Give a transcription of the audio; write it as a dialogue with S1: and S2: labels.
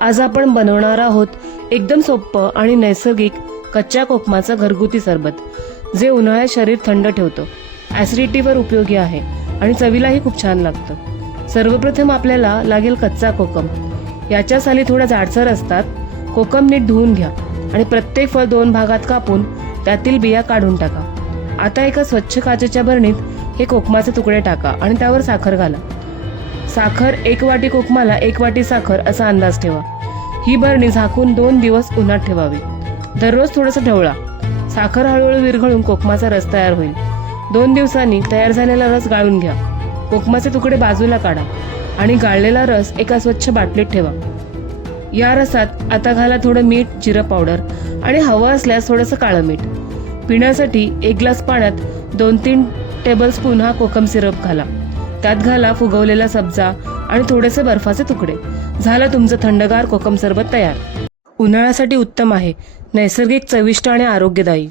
S1: आज आपण बनवणार आहोत एकदम सोपं आणि नैसर्गिक कच्च्या कोकमाचं घरगुती सरबत जे उन्हाळ्यात शरीर थंड ठेवतं. ॲसिडिटीवर उपयोगी आहे आणि चवीलाही खूप छान लागतं. सर्वप्रथम आपल्याला लागेल कच्चा कोकम. याच्या साली थोड्या जाडसर असतात. कोकम नीट धुवून घ्या आणि प्रत्येक फळ दोन भागात कापून त्यातील बिया काढून टाका. आता एका स्वच्छ काचेच्या बरणीत हे कोकमाचे तुकडे टाका आणि त्यावर साखर घाला. साखर एक वाटी कोकमाला एक वाटी साखर असा अंदाज ठेवा. ही भरणी झाकून दोन दिवस उन्हात ठेवावी. दररोज थोडंसं ढवळा. साखर हळूहळू विरघळून कोकमाचा रस तयार होईल. दोन दिवसांनी तयार झालेला रस गाळून घ्या. कोकमाचे तुकडे बाजूला काढा आणि गाळलेला रस एका स्वच्छ बाटलीत ठेवा. या रसात आता घाला थोडं मीठ जिरं पावडर आणि हवं असल्यास थोडंसं काळं मीठ. पिण्यासाठी एक ग्लास पाण्यात दोन तीन टेबलस्पून हा कोकम सिरप घाला. त्यात घाला फुगवलेला सब्जा आणि थोडेसे बर्फाचे तुकडे. झालं तुमचं थंडगार कोकम सरबत तयार. उन्हाळ्यासाठी उत्तम आहे. नैसर्गिक चविष्ट आणि आरोग्यदायी.